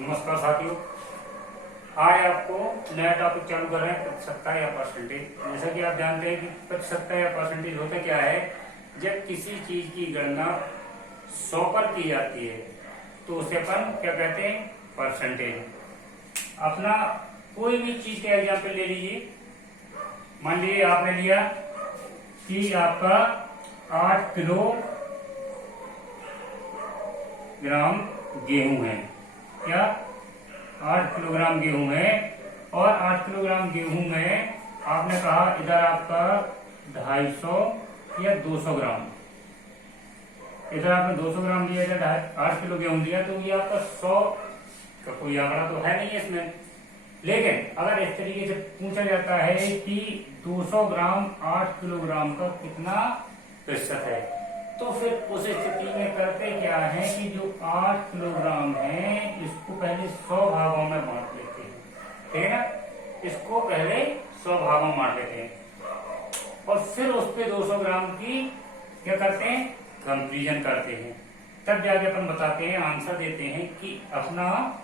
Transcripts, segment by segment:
नमस्कार साथियों। आज आपको नया टॉपिक चालू कर रहे हैं प्रतिशतता या परसेंटेज। जैसा कि आप जानते हैं कि प्रतिशतता या परसेंटेज होता क्या है। जब किसी चीज की गणना 100 पर की जाती है तो उसे अपन क्या कहते हैं, परसेंटेज। अपना कोई भी चीज का एग्जाम्पल ले लीजिए। मान लीजिए आपने लिया कि आपका 8 किलोग्राम गेहूं है। क्या 8 किलोग्राम गेहूं है, और 8 किलोग्राम गेहूं में आपने कहा इधर आपका 250 या 200 ग्राम, इधर आपने 200 ग्राम लिया, इधर 8 किलो गेहूं दिया, तो ये आपका 100 का कोई आंकड़ा तो है नहीं है इसमें। लेकिन अगर इस तरीके से पूछा जाता है कि 200 ग्राम 8 किलोग्राम का कितना प्रतिशत है, तो फिर उस स्थिति में करते क्या है कि जो 8 किलोग्राम है इसको पहले 100 भागों में बांट लेते हैं। ठीक है ना, इसको पहले 100 भागों में बांट लेते हैं और फिर उस पे 200 ग्राम की क्या करते हैं, कंपेरिजन करते हैं। तब जाके अपन बताते हैं, आंसर देते हैं कि अपना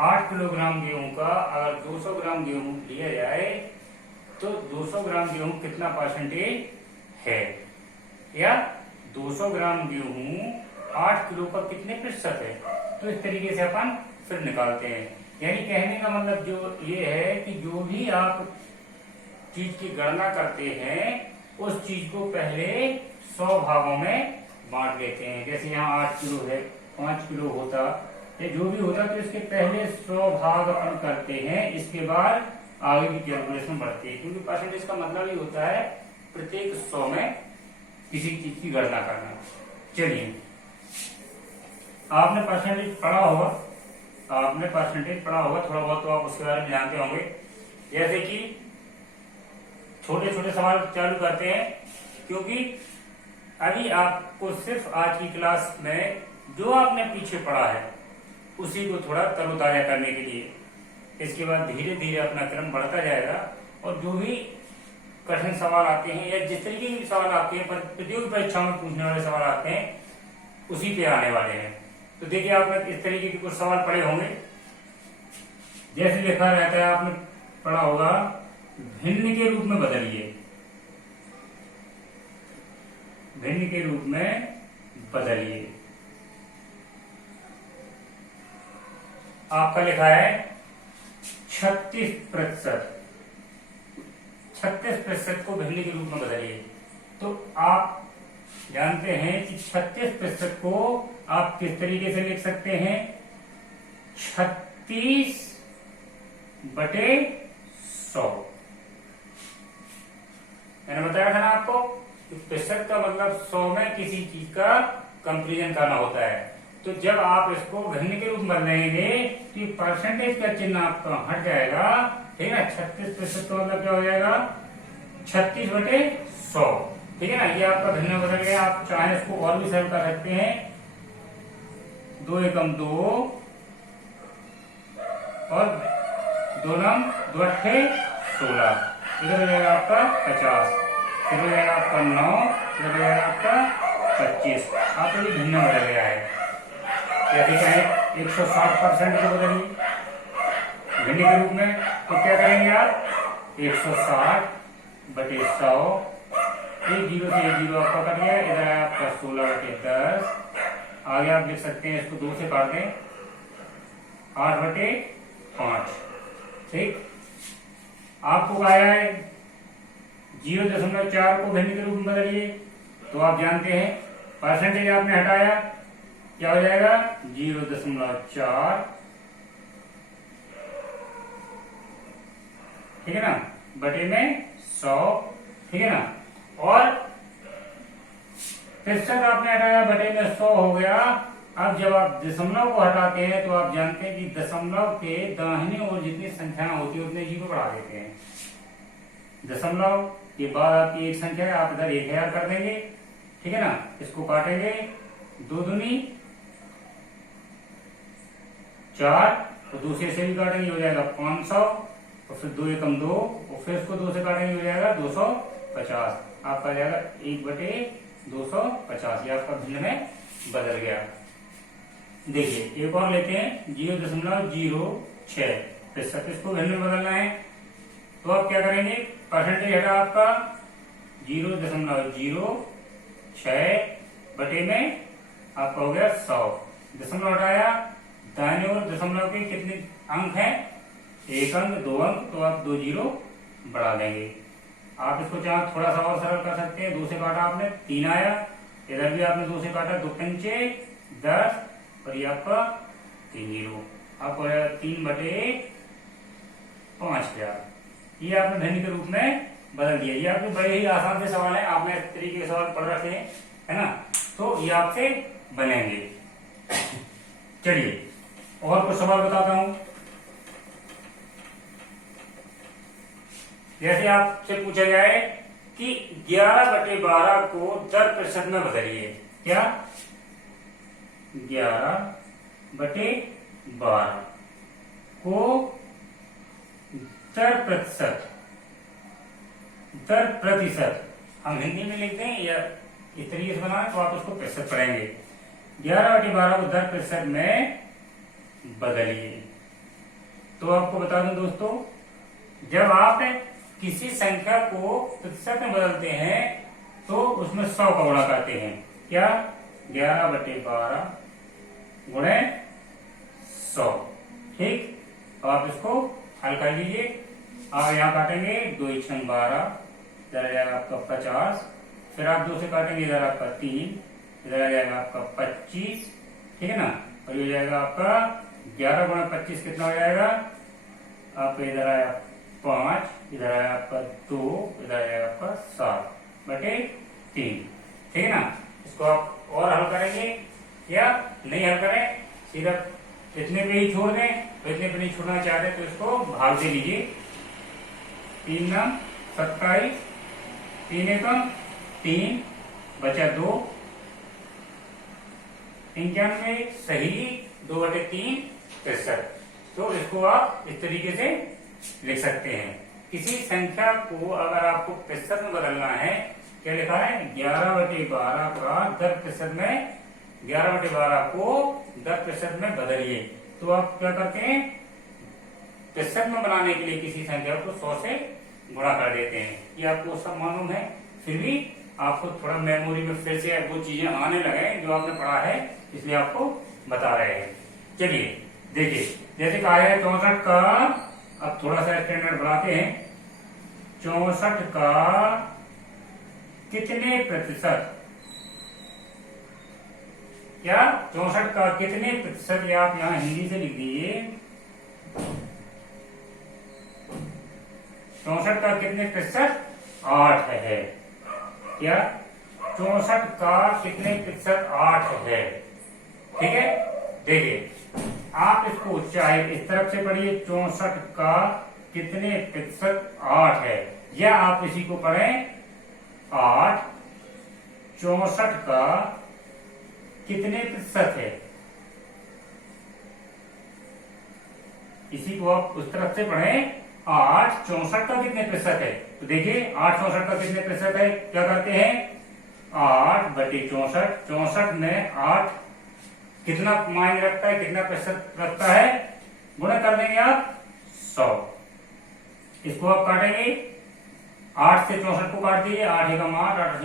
8 किलोग्राम गेहूं का अगर 200 ग्राम गेहूं लिया जाए तो 200 ग्राम गेहूं कितना परसेंटेज है, या 200 ग्राम गेहूं 8 किलो का कितने प्रतिशत है। तो इस तरीके से अपन फिर निकालते हैं। यानी कहने का मतलब जो ये है कि जो भी आप चीज की गणना करते हैं उस चीज को पहले 100 भागों में बांट लेते हैं। जैसे यहाँ 8 किलो है, 5 किलो होता या जो भी होता, तो इसके पहले 100 भाग अपन करते हैं, इसके बाद आगे की कैलकुलेशन बढ़ती है। क्योंकि परसेंटेज का मतलब ही होता है प्रत्येक 100 में किसी चीज की गणना करना। चलिए, आपने परसेंटेज पढ़ा होगा, थोड़ा बहुत तो आप उसके बारे में जानते होंगे। जैसे कि छोटे छोटे सवाल चालू करते हैं, क्योंकि अभी आपको सिर्फ आज की क्लास में जो आपने पीछे पढ़ा है उसी को थोड़ा तरोताजा करने के लिए, इसके बाद धीरे धीरे अपना क्रम बढ़ता जाएगा और जो भी कठिन सवाल आते हैं या जिस तरीके के सवाल आते हैं, प्रतियोगी परीक्षाओं में पूछने वाले सवाल आते हैं, उसी पे आने वाले हैं। तो देखिए, आपने इस तरीके के कुछ सवाल पढ़े होंगे। जैसे लिखा रहता है, आपने पढ़ा होगा, भिन्न के रूप में बदलिए, भिन्न के रूप में बदलिए। आपका लिखा है 36%, 36% को भिन्न के रूप में बदलिए। तो आप जानते हैं कि 36% को आप किस तरीके से लिख सकते हैं, 36/100। मैंने बताया था ना आपको कि प्रतिशत का मतलब 100 में किसी चीज का कंपेरिजन करना होता है। तो जब आप इसको भिन्न के रूप में बदलेंगे तो परसेंटेज का चिन्ह आपका हट जाएगा। ठीक है ना, 36% का मतलब क्या हो जाएगा, 36/100। ठीक है ना, ये आपका भिन्न बदल गया। आप चाहे इसको और भी सरल कर सकते हैं, 2 एकम 2 और 2 नम 2 अट्ठे 16, इधर हो जाएगा आपका 50, इधर हो जाएगा आपका 9, इधर हो जाएगा आपका 25। आपका ये भिन्न बदल गया है। जैसे चाहे 160% को बदलिए भिन्न के रूप में, तो क्या करेंगे आप, 160/100, एक जीरो से एक जीरो आपका कट गया, इधर है आपका 16/10। आगे आप लिख सकते हैं, इसको 2 से काट दें, 8/5। ठीक, आपको कहा है 0.4 को भिन्न के रूप में बदलिए, तो आप जानते हैं परसेंटेज आपने हटाया, क्या हो जाएगा, 0.4। ठीक है ना, बटे में 100। ठीक है ना, और प्रतिशत आपने हटाया, बटे में 100 हो गया। अब जब आप दशमलव को हटाते हैं तो आप जानते हैं कि दशमलव के दाहिने ओर जितनी संख्याएं होती है उतने जीरो बढ़ा देते हैं। दशमलव के बाद आपकी एक संख्या है, आप इधर 1000 कर देंगे। ठीक है ना, इसको काटेंगे, 2 दूनी 4, तो दूसरे से भी काटेंगे, हो जाएगा 500, और फिर 2 एकम 2, और फिर इसको 2 से काटेंगे, हो जाएगा 250। आपका जाएगा 1/250। ये आपका भिन्न में बदल गया। देखिए एक और लेते हैं 0.06 इसको वैल्यू में बदलना है। तो आप क्या करेंगे, परसेंटेज हटा आपका 0.06 बटे में आपका हो गया 100। दशमलव हटाया, दाहिने ओर दशमलव के कितने अंक हैं, 1 अंक 2 अंक, तो आप 2 जीरो बढ़ा देंगे। आप इसको चाहे थोड़ा सा और सरल कर सकते हैं, 2 से काटा आपने 3 आया, इधर भी आपने 2 से काटा, 2 पंचे 10 और ये आपका 3 जीरो, आपको 3/5000 ये आपने धनी के रूप में बदल दिया। ये आपके बड़े ही आसान से सवाल है, आपने इस तरीके के सवाल पढ़ रखे हैं, है ना, तो ये आपसे बनेंगे। चलिए और कुछ सवाल बताता हूं। जैसे आपसे पूछा जाए कि 11/12 को 10% में बदलिए, क्या 11/12 को 10% हम हिंदी में लिखते हैं या इस तरीके से बनाए तो आप उसको प्रतिशत पढ़ेंगे। 11/12 को 10% में बदलिए। तो आपको बता दूं दोस्तों, जब आप किसी संख्या को प्रतिशत में बदलते हैं तो उसमें 100 का गुणा करते हैं, क्या 11/12 गुणे 100। ठीक, तो आप इसको हल कर लीजिए। आप यहाँ काटेंगे 2 × 12, इधर आ जाएगा आपका 50, फिर आप 2 से काटेंगे, इधर आपका 3, इधर आ जाएगा आपका 25, ठीक है ना, और ये हो जाएगा आपका 11 × 25 कितना हो जाएगा, आपका इधर आया 5, इधर आया आपका 2, इधर आया आपका 7/3, ठीक है ना। इसको आप और हल करेंगे या नहीं हल करें, सीधा इतने पे ही छोड़ दें, तो इतने पे नहीं छोड़ना चाहते तो इसको भाग दे लीजिए। 3 × 27, 3 × 3 बचा 2, 95 सही, 2/3 प्रतिशत। तो इसको आप इस तरीके से लिख सकते हैं। किसी संख्या को अगर आपको प्रतिशत में बदलना है, क्या लिखा है, 11/12 का 10% में, 11/12 को 10% में बदलिए। तो आप क्या करते हैं, प्रतिशत में बनाने के लिए किसी संख्या को 100 से गुणा कर देते हैं। ये आपको सब मालूम है, फिर भी आपको थोड़ा मेमोरी में फिर से वो चीजें आने लगे जो आपने पढ़ा है, इसलिए आपको बता रहे हैं। चलिए देखिए, जैसे कहा है 64 का, अब थोड़ा सा स्टैंडर्ड बढ़ाते हैं, 64 का कितने प्रतिशत, क्या 64 का कितने प्रतिशत, या आप यहां हिंदी से लिख दीजिए 64 का कितने प्रतिशत 8 है, क्या 64 का कितने प्रतिशत 8 है, ठीक है। देखिए आप इसको चाहे इस तरफ से पढ़िए, 64 का कितने प्रतिशत 8 है, या आप इसी को पढ़ें 8 64 का कितने प्रतिशत है, इसी को आप उस तरफ से पढ़ें 8 64 का कितने प्रतिशत है। तो देखिए 8 64 का कितने प्रतिशत है, क्या करते हैं 8/64, 64 में 8 कितना मायने रखता है, कितना प्रतिशत रखता है, गुणा कर देंगे आप 100। इसको आप काटेंगे, 8 से 64 को काट दीजिए, 8 एकम 8, 8 ×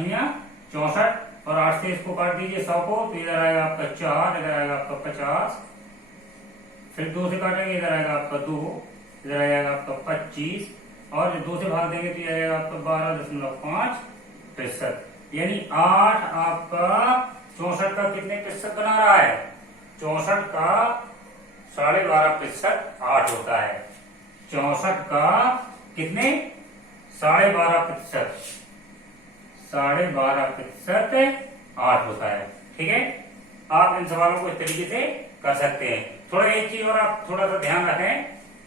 64, और 8 से इसको काट दीजिए 100 को, तो इधर आएगा आपका 4, इधर आएगा आपका 50, फिर 2 से काटेंगे, इधर आएगा आपका 2, इधर आएगा आपका 25, और 2 से भाग देंगे तो ये आएगा आपका 12.5%। यानी 8 आपका 64 का कितने प्रतिशत बना रहा है, 64 का 12.5% 8 होता है। 64 का कितने 12.5%, 12.5% 8 होता है, ठीक है। आप इन सवालों को इस तरीके से कर सकते हैं। थोड़ा एक चीज और आप थोड़ा सा ध्यान रखें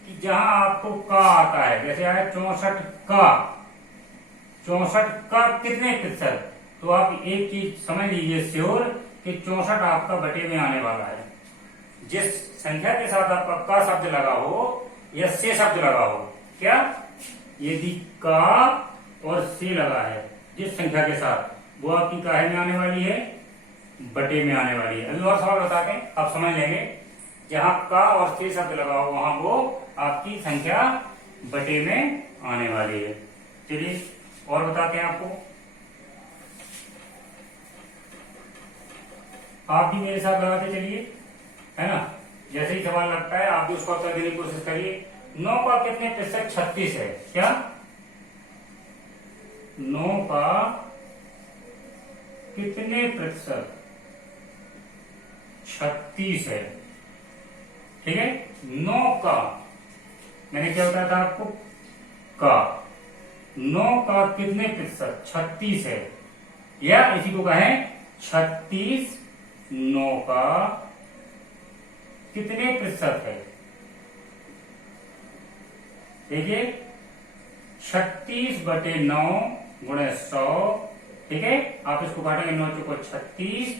कि जहां आपको का आता है, जैसे आया 64 का, 64 का कितने प्रतिशत, तो आप एक चीज समझ लीजिए श्योर कि 64 आपका बटे में आने वाला है। जिस संख्या के साथ आपका का शब्द लगा हो या से शब्द लगा हो, क्या यदि का और से लगा है जिस संख्या के साथ, वो आपकी काहे में आने वाली है, बटे में आने वाली है। अभी और सवाल बताते हैं, आप समझ लेंगे। जहां का और से शब्द लगाओ वहां वो आपकी संख्या बटे में आने वाली है। चलिए और बताते हैं आपको। आप भी मेरे साथ लगाते चलिए, है ना। जैसे ही सवाल लगता है आप भी उसका उत्तर देने की कोशिश करिए। 9 का कितने प्रतिशत 36 है? क्या 9 का कितने प्रतिशत 36 है? ठीक है, 9 का, मैंने क्या बताया था आपको, का 9 का कितने प्रतिशत 36 है, या इसी को कहें 36 9 का कितने प्रतिशत है। देखिए 36 बटे 9 गुणे 100, ठीक है। आप इसको काटेंगे 9 चौको 36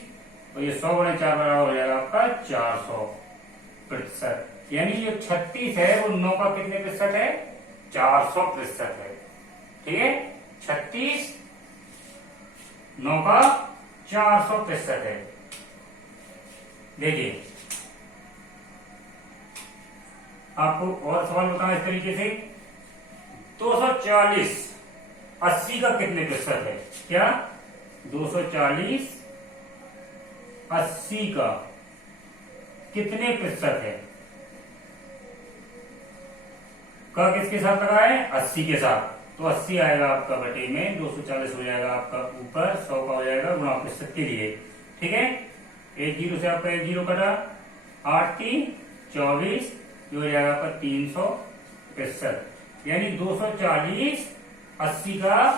और ये 100 गुणे 4 बराबर हो जाएगा आपका 400 प्रतिशत। यानी जो 36 है वो 9 का कितने प्रतिशत है? 400 प्रतिशत है। ठीक है, 36 9 का 400 प्रतिशत है। देखिए आपको और सवाल बताना इस तरीके से, 240 80 का कितने प्रतिशत है? क्या 240 80 का कितने प्रतिशत है? का किसके साथ लगा है? 80 के साथ। तो 80 आएगा आपका बटे में, 240 हो जाएगा आपका ऊपर, 100 का हो जाएगा गुणा प्रतिशत के लिए। ठीक है, एक जीरो से आपका एक जीरो कटा, 8 की 24, जो हो जाएगा आपका 300 प्रतिशत। यानी 240 80 का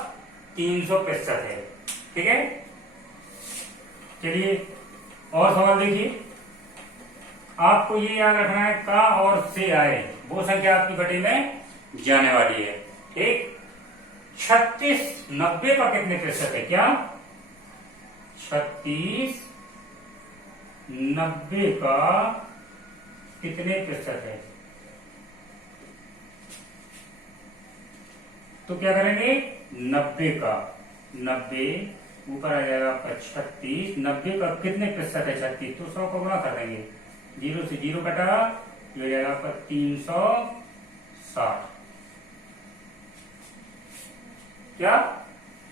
300 प्रतिशत है। ठीक है, चलिए और सवाल देखिए। आपको ये याद रखना है, का और से आए वो संख्या आपकी बटे में जाने वाली है। ठीक, 36 90 का कितने प्रतिशत है? क्या 36 90 का कितने प्रतिशत है? तो क्या करेंगे, 90 का 90 ऊपर आ जाएगा आपका 36, 90 का कितने प्रतिशत है 36, तो 100 को गुणा कर देंगे, जीरो से जीरो कटा, ये हो जाएगा आपका 360। क्या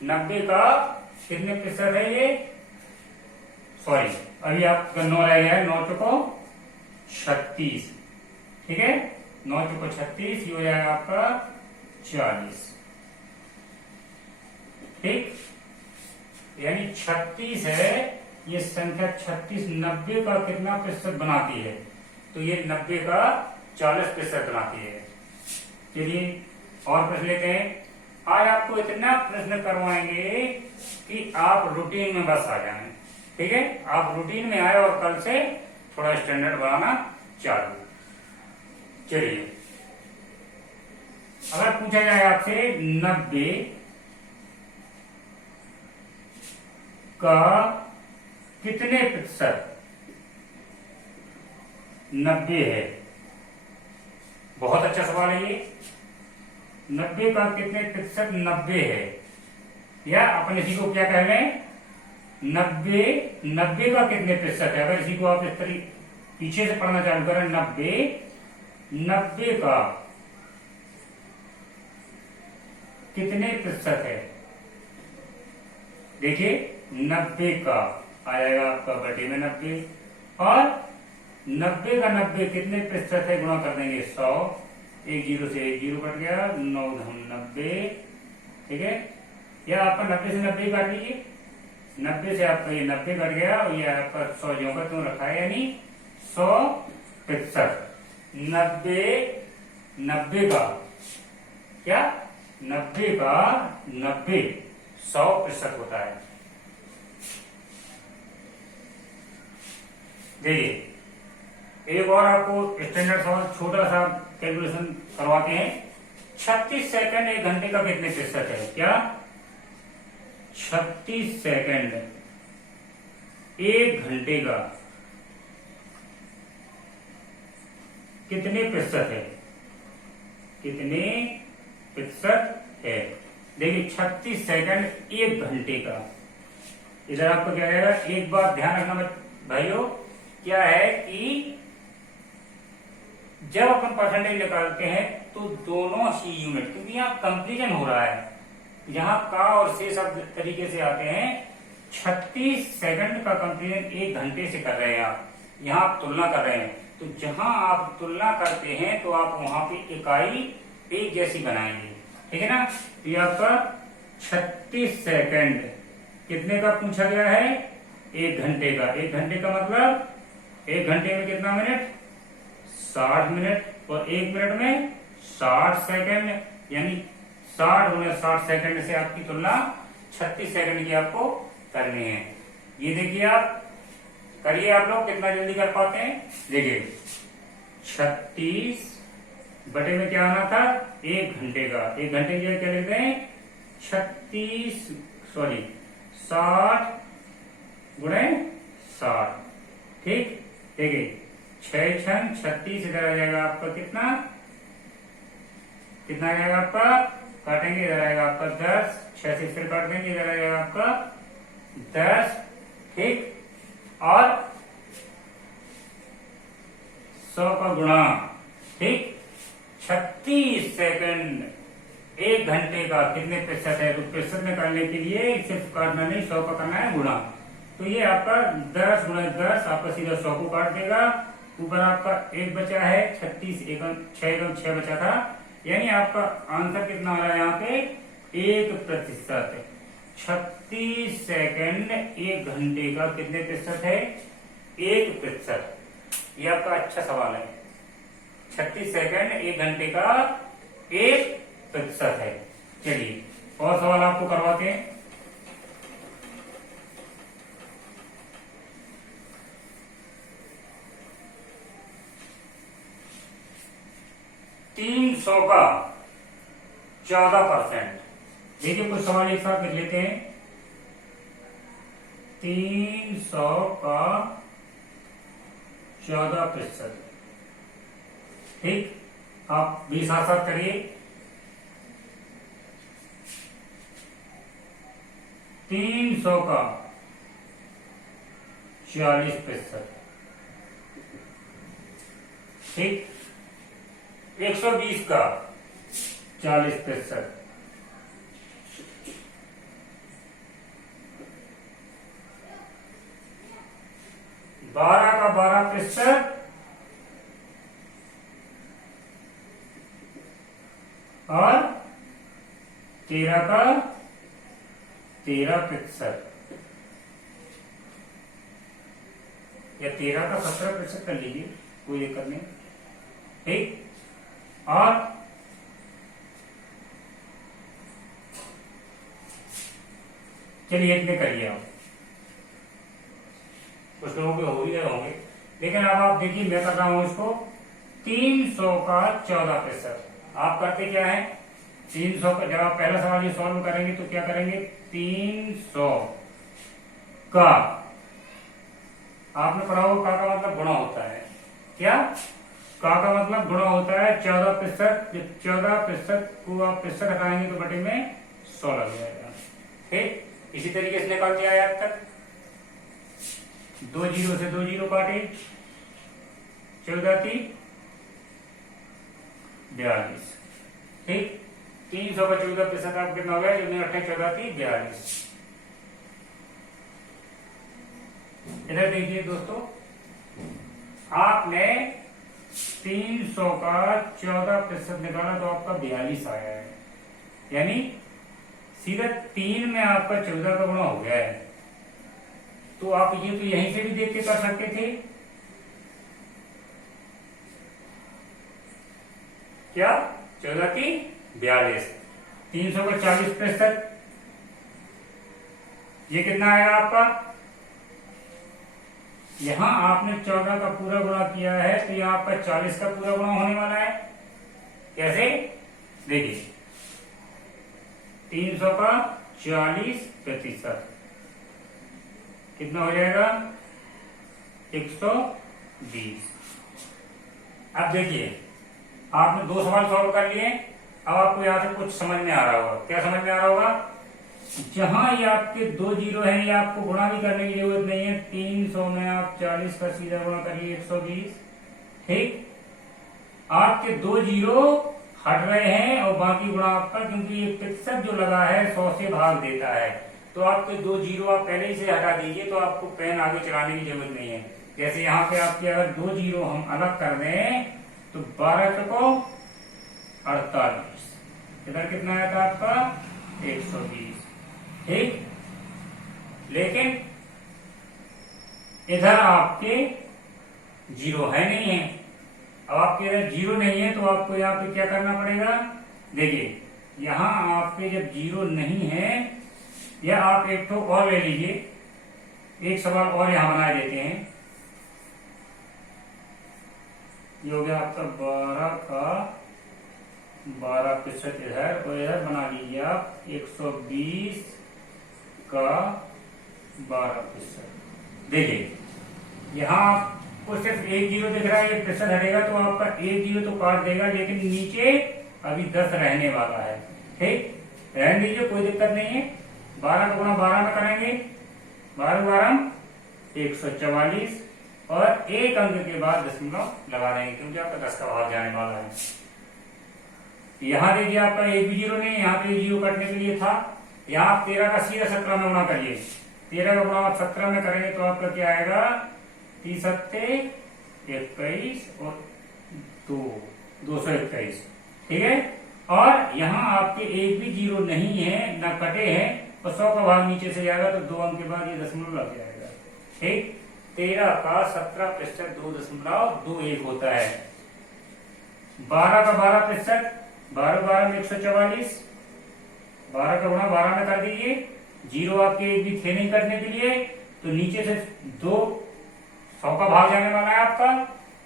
90 का कितने प्रतिशत है ये? सॉरी, अभी आपका 9 रह गया है, 9 चौको 36। ठीक है, 9 चौको 36, ये हो जाएगा आपका 40। ठीक, यानी 36 है ये संख्या, 36 90 का कितना प्रतिशत बनाती है? तो ये 90 का 40 प्रतिशत बनाती है। चलिए और प्रश्न लेते हैं। आज आपको इतना प्रश्न करवाएंगे कि आप रूटीन में बस आ जाएं। ठीक है, आप रूटीन में आए और कल से थोड़ा स्टैंडर्ड बनाना चालू। चलिए, अगर पूछा जाए आपसे 90 का कितने प्रतिशत 90 है, बहुत अच्छा सवाल है ये। 90 का कितने प्रतिशत 90 है, या अपन इसी को क्या कह रहे हैं, 90 का कितने प्रतिशत है। अगर इसी को आप इस तरीके पीछे से पढ़ना चालू करें, 90 का कितने प्रतिशत है। देखिए 90 का आ जाएगा आपका बटे में 90, और 90 का 90 कितने प्रतिशत है, गुणा कर देंगे 100, एक जीरो से एक जीरो कट गया, 9 धन 90। ठीक है, या आपका 90 से 90 काट लीजिए, 90 से आपका ये 90 कट गया, और ये आपका 100 जो का क्यों रखा है, यानी 100 प्रतिशत। 90 का क्या 90 का 90 100 प्रतिशत होता है। देखिए एक और आपको स्टैंडर्ड सवाल छोटा सा कैलकुलेशन करवाते हैं। 36 सेकंड 1 घंटे का कितने प्रतिशत है। क्या 36 सेकंड 1 घंटे का कितने प्रतिशत है, कितने प्रतिशत है। देखिए 36 सेकंड 1 घंटे का, इधर आपको क्या रहेगा, एक बात ध्यान रखना भाइयों, क्या है कि जब अपन परसेंटेज निकालते हैं तो दोनों ही यूनिट, क्योंकि यहाँ कंपेरिजन हो रहा है, यहाँ का और से सब तरीके से आते हैं, 36 सेकंड का कंपेरिजन 1 घंटे से कर रहे हैं आप, यहाँ आप तुलना कर रहे हैं, तो जहां आप तुलना करते हैं तो आप वहां पे इकाई एक जैसी बनाएंगे, ठीक है ना। तो ये आपका 36 सेकंड कितने का पूछा गया है, 1 घंटे का। 1 घंटे का मतलब 1 घंटे में कितना मिनट, 60 मिनट, और 1 मिनट में 60 सेकंड, यानी 60 गुणे 60 सेकंड से आपकी तुलना 36 सेकंड की आपको करनी है। ये देखिए, आप करिए, आप लोग कितना जल्दी कर पाते हैं। देखिए 36 बटे में क्या आना था, 1 घंटे का। 1 घंटे की क्या लिखते हैं, 60 गुणे 60, ठीक। देखिए 6 छन 36, इधर आ जाएगा आपका कितना आ जाएगा आपका, काटेंगे, इधर आएगा आपका 10, 6 से फिर काट देंगे, इधर आ जाएगा आपका 10, ठीक। और 100 का गुणा, ठीक। 36 सेकंड 1 घंटे का कितने प्रतिशत है, तो प्रतिशत निकालने के लिए सिर्फ काटना नहीं, 100 का करना है गुणा। तो ये आपका 10 गुणा 10 आपका सीधा 100 को काट देगा, ऊपर आपका 1 बचा है, 36 6 बचा था, यानी आपका आंसर कितना हो रहा है यहाँ पे, 1%। 36 सेकंड 1 घंटे का कितने प्रतिशत है, 1%। ये आपका अच्छा सवाल है। 36 सेकंड 1 घंटे का 1% है। चलिए और सवाल आपको करवाते हैं। तीन 300 का 14%। देखिए कुछ सवाल एक साथ लिख लेते हैं। 300 का 14%, ठीक। आप भी साथ साथ करिए। 300 का 40%, ठीक। 120 का 40%, 12 का 12%, और 13 का 13%, या 13 का 17% कर लीजिए, कोई दिक्कत नहीं, ठीक। और चलिए इतने करिए आप, कुछ लोगों के हो ही गए होंगे, लेकिन अब आप देखिए मैं कर रहा हूं इसको। 300 का 14%, आप करते क्या है, 300 का, जब आप पहला सवाल ये सॉल्व करेंगे तो क्या करेंगे, 300 का, आपने पढ़ा होगा का मतलब गुणा होता है, क्या, का मतलब गुणा होता है 14%। जब 14% को आप प्रतिशत हटाएंगे तो बटे में 100 लग जाएगा, ठीक। इसी तरीके से निकालते आए अब तक, 2 जीरो से 2 जीरो काटे, 14 थी 42, ठीक। 300 का 14% आप कितना हो गया, 14 थी 42। इधर देखिए दोस्तों, आपने 300 का 14% निकाला तो आपका 42 आया है, यानी सीधा 3 में आपका 14 का गुणा हो गया है। तो आप ये तो यहीं से भी देख के कर सकते थे, क्या, 14 की 42, 300 का 40%, ये कितना आएगा आपका, यहां आपने 14 का पूरा गुणा किया है तो यहां आपका 40 का पूरा गुणा होने वाला है। कैसे, देखिए 300 का 40% कितना हो जाएगा, 120। अब देखिए आपने 2 सवाल सॉल्व कर लिए, अब आपको यहां से कुछ समझ में आ रहा होगा। क्या समझ में आ रहा होगा, जहां ये आपके 2 जीरो है, ये आपको गुणा भी करने की जरूरत नहीं है। 300 में आप 40 का सीधा गुणा करिए 120। ठीक, आपके 2 जीरो हट रहे हैं और बाकी गुणा आपका, क्योंकि ये प्रतिशत जो लगा है 100 से भाग देता है, तो आपके 2 जीरो आप पहले ही से हटा दीजिए, तो आपको पेन आगे चलाने की जरूरत नहीं है। जैसे यहाँ पे आपके अगर 2 जीरो हम अलग कर दें तो 12 चौको 48, इधर कितना आया था आपका 120। ठीक, लेकिन इधर आपके जीरो है नहीं है। अब आपके इधर जीरो नहीं है तो आपको यहाँ पे क्या करना पड़ेगा, देखिए यहाँ आपके जब जीरो नहीं है, या आप एक तो और ले लीजिए, एक सवाल और यहां बना देते हैं। ये हो गया आपका 12 का 12% इधर, और इधर बना लीजिए आप 120 का 12%। देखिए यहाँ आपको सिर्फ एक जीरो दिख रहा है, ये प्रतिशत हटेगा तो आपका एक जीरो तो काट देगा, लेकिन नीचे अभी 10 रहने वाला है। ठीक, रहने दीजिए, कोई दिक्कत नहीं है। 12 का गुणा 12 में करेंगे, 12 12 144, और एक अंक के बाद दशमलव लगा देंगे, क्योंकि आपका 10 का भाग जाने वाला है। यहाँ देखिए आपका एक भी जीरो नहीं, यहाँ पे जीरो कटने के लिए था। यहाँ आप 13 का सीधा 17 में गुणा करिए, 13 का गुणा आप 17 में करेंगे तो आपका क्या आएगा, 30 21 और 221। ठीक है, और यहाँ आपके एक भी जीरो नहीं है, ना कटे हैं, और 100 का भाग नीचे से जाएगा तो 2 अंक के बाद ये दशमलव लग जाएगा। ठीक, 13 का 17% 2.21 होता है। 12 का 12%, 12 12 में 144, 12 का गुणा 12 में कर दीजिए। जीरो आपके एक भी थे नहीं करने के लिए, तो नीचे से 2 100 का भाग जाने वाला है आपका,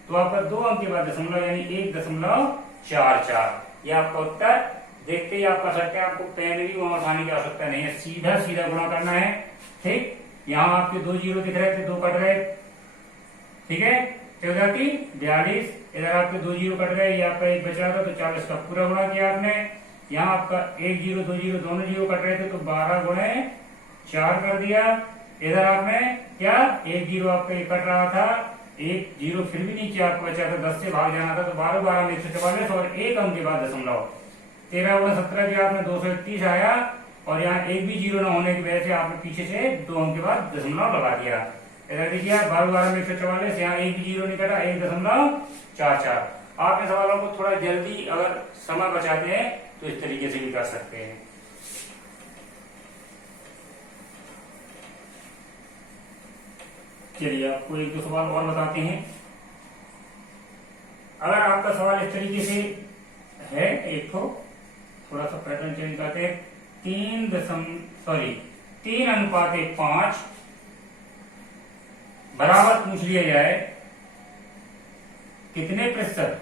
तो आपका 2 अंक के बाद दशमलव यानी 1.44। ये आपका उत्तर। देखते ही आप कर सकते हैं, आपको पेन भी वहां उठाने की आवश्यकता नहीं है, सीधा सीधा गुणा करना है। ठीक, यहाँ आपके 2 जीरो दिख रहे थे, 2 कट गए। ठीक है, 14 की 42, इधर आपके 2 जीरो कट गए, ये आपका एक बचा था तो 40 का पूरा गुणा किया आपने। यहाँ आपका 1 जीरो 2 जीरो दोनों जीरो कट रहे थे तो 12 गुणे 4 कर दिया। इधर आपने क्या, एक जीरो आपका कट रहा था, एक जीरो फिर भी नीचे आपको बचा था, 10 से भाग जाना था, तो 12 12 में 144 और एक अंक के बाद दशमलव। 13 गुणे 17 किया आपने 231 आया, और यहाँ एक भी जीरो न होने की वजह से आपने पीछे से 2 अंक के बाद दशमलव लगा दिया। इधर देखिए 12 12 में 144, यहाँ एक भी जीरो नहीं कटा, 1.44। आप इन सवालों को थोड़ा जल्दी अगर समय बचाते हैं तो इस तरीके से भी कर सकते हैं। चलिए आपको एक दो सवाल और बताते हैं। अगर आपका सवाल इस तरीके से है, एक तो थोड़ा सा पैटर्न चेंज करते हैं। 3:5 बराबर पूछ लिया जाए कितने प्रतिशत,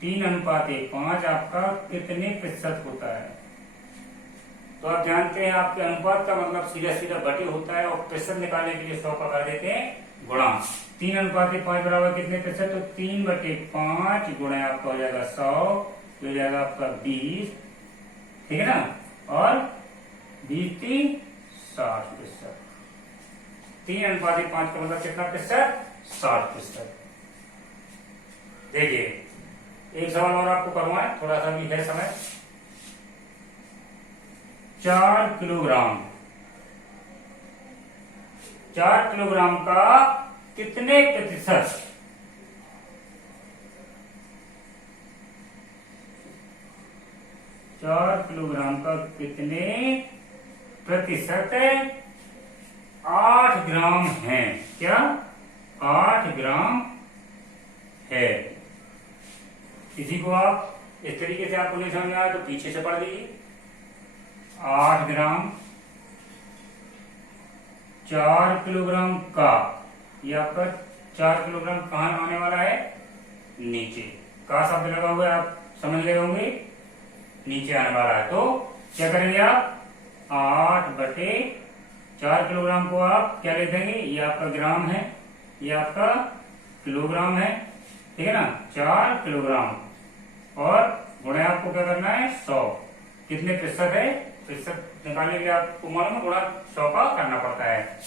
3:5 आपका कितने प्रतिशत होता है। तो आप जानते हैं आपके अनुपात का मतलब सीधा सीधा बटे होता है, और प्रतिशत निकालने के लिए 100 का कर देते हैं गुणा। 3:5 बराबर कितने प्रतिशत, तो 3/5 गुणा आपका हो जाएगा 100, हो जाएगा आपका 20। ठीक है ना, और 20 3 60%। 3:5 का मतलब कितना प्रतिशत, 60%। देखिए एक सवाल और आपको करवाएं, थोड़ा सा भी है समय। 4 किलोग्राम का कितने प्रतिशत, 4 किलोग्राम का कितने प्रतिशत 8 ग्राम है। क्या 8 ग्राम है। किसी को आप इस तरीके से आपको नहीं समझ में आया तो पीछे से पढ़ लीजिए। 8 ग्राम 4 किलोग्राम का, ये आपका 4 किलोग्राम कहां आने वाला है, नीचे का शब्द लगा हुआ है, आप समझ गए होंगे, नीचे आने वाला है। तो क्या करेंगे आप, 8/4 किलोग्राम को आप क्या लिख देंगे, ये आपका ग्राम है, ये आपका किलोग्राम है। ठीक है ना, 4 किलोग्राम और गुणे आपको क्या करना है 100, कितने प्रतिशत है प्रतिशत निकालने के लिए आपको मालूम है गुणा 100 का करना पड़ता है।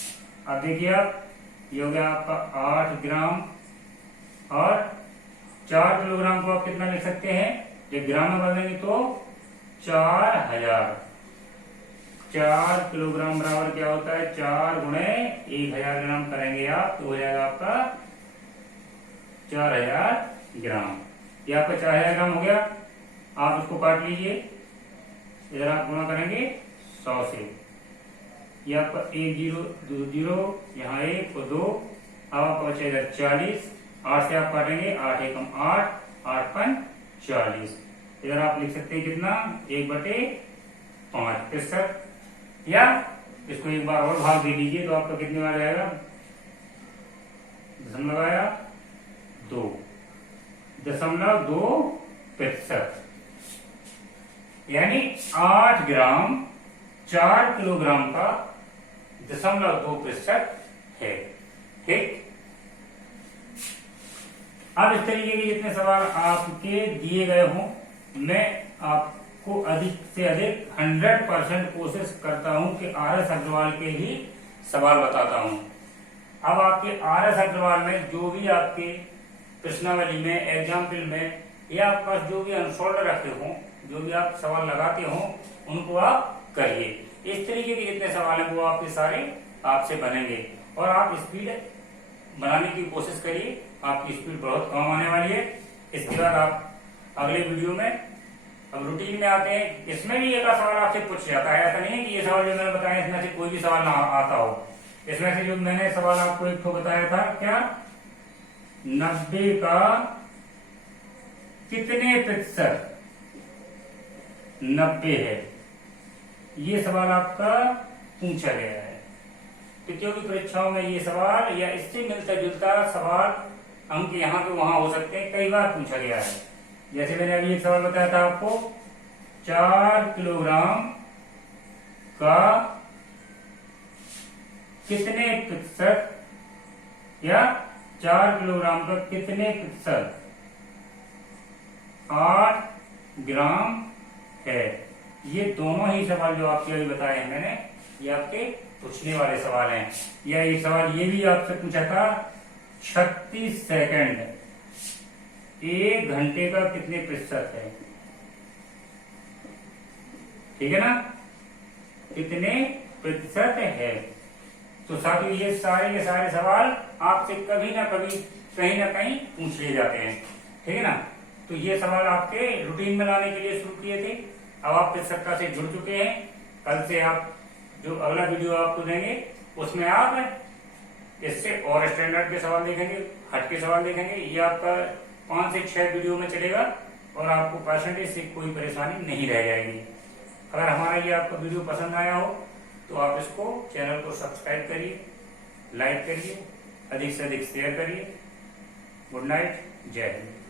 अब देखिए आप, ये हो गया आपका 8 ग्राम, और 4 किलोग्राम को आप कितना लिख सकते हैं, जब ग्राम में बदलेंगे तो 4000। 4 किलोग्राम बराबर क्या होता है, 4 गुणे 1000 ग्राम करेंगे आप तो हो जाएगा आपका 4000 ग्राम। ये आपका 4000 ग्राम हो गया। आप इसको काट लीजिए, इधर आप गुणा करेंगे 100 से। ये आपका 1 0 2 0, यहाँ 1 और 2, अब आपका बचेगा 40। 8 से आप काटेंगे, 8 एकम 8, 8 पंच 40। इधर आप लिख सकते हैं कितना, 1/5 प्रतिशत, या इसको एक बार और भाग दे दीजिए तो आपका कितने बार जाएगा, दशमलव लगाया 2.2%, यानी 8 ग्राम 4 किलोग्राम का 0.2% है। ठीक, अब इस तरीके के जितने सवाल आपके दिए गए हों, मैं आपको अधिक से अधिक 100% कोशिश करता हूं कि RS अग्रवाल के ही सवाल बताता हूं। अब आपके RS अग्रवाल में जो भी आपके प्रश्नावली में, एग्जाम्पल में, या आपके पास जो भी अनसोल्व रखे हों, जो भी आप सवाल लगाते हो उनको आप करिए। इस तरीके के जितने सवाल हैं वो आपके सारे आपसे बनेंगे, और आप स्पीड बनाने की कोशिश करिए, आपकी स्पीड बहुत कम आने वाली है। इसके बाद आप अगले वीडियो में, अब रूटीन में आते हैं, इसमें भी एक सवाल आपसे पूछ जाता है। ऐसा नहीं है कि ये सवाल जो मैंने बताया इसमें से कोई भी सवाल ना आता हो। इसमें से जो मैंने सवाल आपको एक तो बताया था, क्या 90 का कितने प्रतिशत 90 है, ये सवाल आपका पूछा गया है। प्रतियोगी परीक्षाओं में ये सवाल या इससे मिलता जुलता सवाल अंक यहाँ पे वहां हो सकते हैं, कई बार पूछा गया है। जैसे मैंने अभी एक सवाल बताया था आपको, 4 किलोग्राम का कितने प्रतिशत, या 4 किलोग्राम का कितने प्रतिशत 8 ग्राम है। ये दोनों ही सवाल जो आपके अभी बताए हैं मैंने, ये आपके पूछने वाले सवाल हैं। या एक सवाल ये भी आपसे पूछा था, 36 सेकंड 1 घंटे का कितने प्रतिशत है, ठीक है ना, कितने प्रतिशत है। तो साथियों ये सारे के सारे सवाल आपसे कभी ना कभी कहीं ना कहीं पूछ लिए जाते हैं, ठीक है ना। तो ये सवाल आपके रूटीन में लाने के लिए शुरू किए थे। अब आप प्रतिशतता से जुड़ चुके हैं। कल से आप जो अगला वीडियो आपको देंगे उसमें आप इससे और स्टैंडर्ड के सवाल देखेंगे, हट के सवाल देखेंगे। ये आपका 5 से 6 वीडियो में चलेगा और आपको परसेंटेज से कोई परेशानी नहीं रह जाएगी। अगर हमारा ये आपका वीडियो पसंद आया हो तो आप इसको चैनल को सब्सक्राइब करिए, लाइक करिए, अधिक से अधिक शेयर करिए। गुड नाइट, जय हिंद।